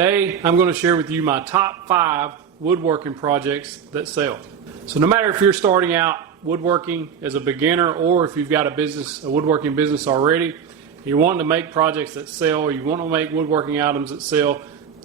Today I'm going to share with you my top 5 woodworking projects that sell. So no matter if you're starting out woodworking as a beginner or if you've got a woodworking business already, you're wanting to make projects that sell, you want to make woodworking items that sell,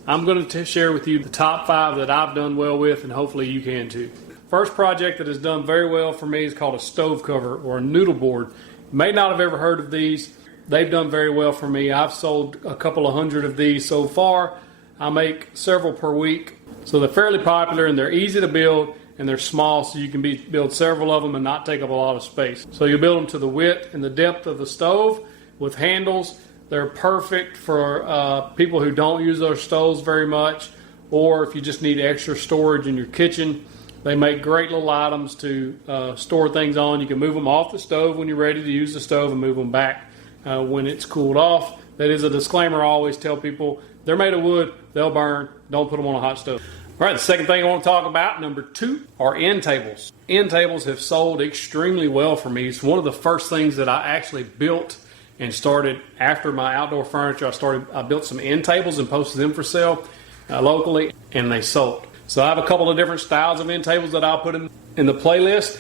I'm going to share with you the top 5 that I've done well with, and hopefully you can too. First project that has done very well for me is called a stove cover or a noodle board. You may not have ever heard of these. They've done very well for me. I've sold a couple of hundred of these so far. I make several per week. So they're fairly popular and they're easy to build and they're small, so you can build several of them and not take up a lot of space. So you build them to the width and the depth of the stove with handles. They're perfect for people who don't use those stoves very much, or if you just need extra storage in your kitchen. They make great little items to store things on. You can move them off the stove when you're ready to use the stove and move them back when it's cooled off. That is a disclaimer I always tell people. They're made of wood, they'll burn, don't put them on a hot stove. All right, the second thing I want to talk about, number 2, are end tables. End tables have sold extremely well for me. It's one of the first things that I actually built and started after my outdoor furniture. I built some end tables and posted them for sale locally, and they sold. So I have a couple of different styles of end tables that I'll put in the playlist,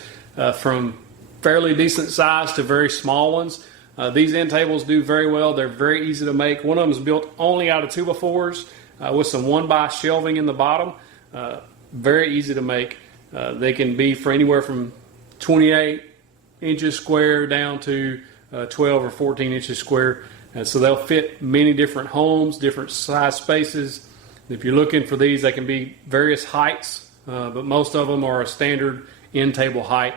from fairly decent size to very small ones. These end tables do very well. They're very easy to make. One of them is built only out of 2x4s with some 1x shelving in the bottom. Very easy to make. They can be for anywhere from 28 inches square down to 12 or 14 inches square. So they'll fit many different homes, different size spaces. If you're looking for these, they can be various heights, but most of them are a standard end table height.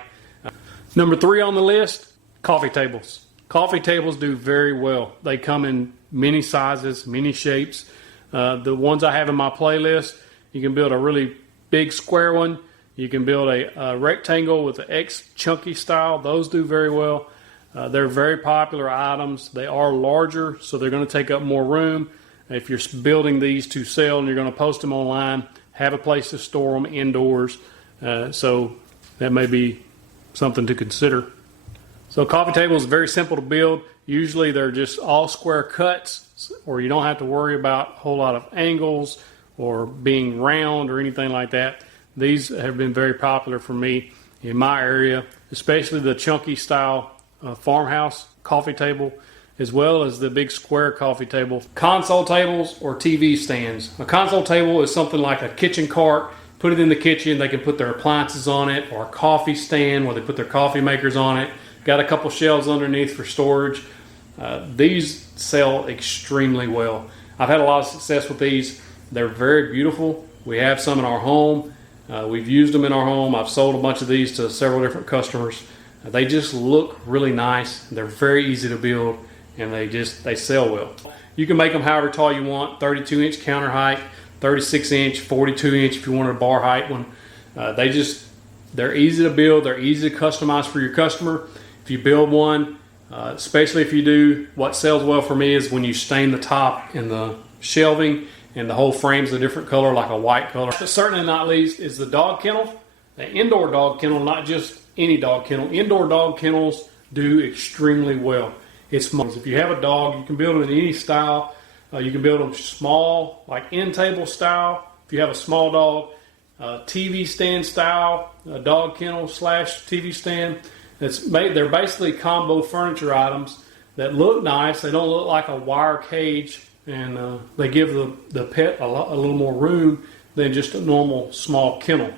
Number 3 on the list, coffee tables. Coffee tables do very well. They come in many sizes, many shapes. The ones I have in my playlist, you can build a really big square one. You can build a rectangle with the X chunky style. Those do very well. They're very popular items. They are larger, so they're going to take up more room. If you're building these to sell and you're going to post them online, have a place to store them indoors. So that may be something to consider. So coffee table is very simple to build. Usually they're just all square cuts, or you don't have to worry about a whole lot of angles or being round or anything like that. These have been very popular for me in my area, especially the chunky style farmhouse coffee table, as well as the big square coffee table. Console tables or TV stands. A console table is something like a kitchen cart. Put it in the kitchen, they can put their appliances on it, or a coffee stand where they put their coffee makers on it. Got a couple shelves underneath for storage. These sell extremely well. I've had a lot of success with these. They're very beautiful. We have some in our home. We've used them in our home. I've sold a bunch of these to several different customers. They just look really nice. They're very easy to build, and they sell well. You can make them however tall you want, 32-inch counter height, 36-inch, 42-inch if you want a bar height one. They're easy to build. They're easy to customize for your customer. If you build one, especially if you do, what sells well for me is when you stain the top and the shelving and the whole frame's a different color, like a white color. But certainly not least is the dog kennel. The indoor dog kennel, not just any dog kennel. Indoor dog kennels do extremely well. If you have a dog, you can build them in any style. You can build them small, like end table style. If you have a small dog, TV stand style, a dog kennel / TV stand. They're basically combo furniture items that look nice. They don't look like a wire cage, and they give the pet a little more room than just a normal small kennel.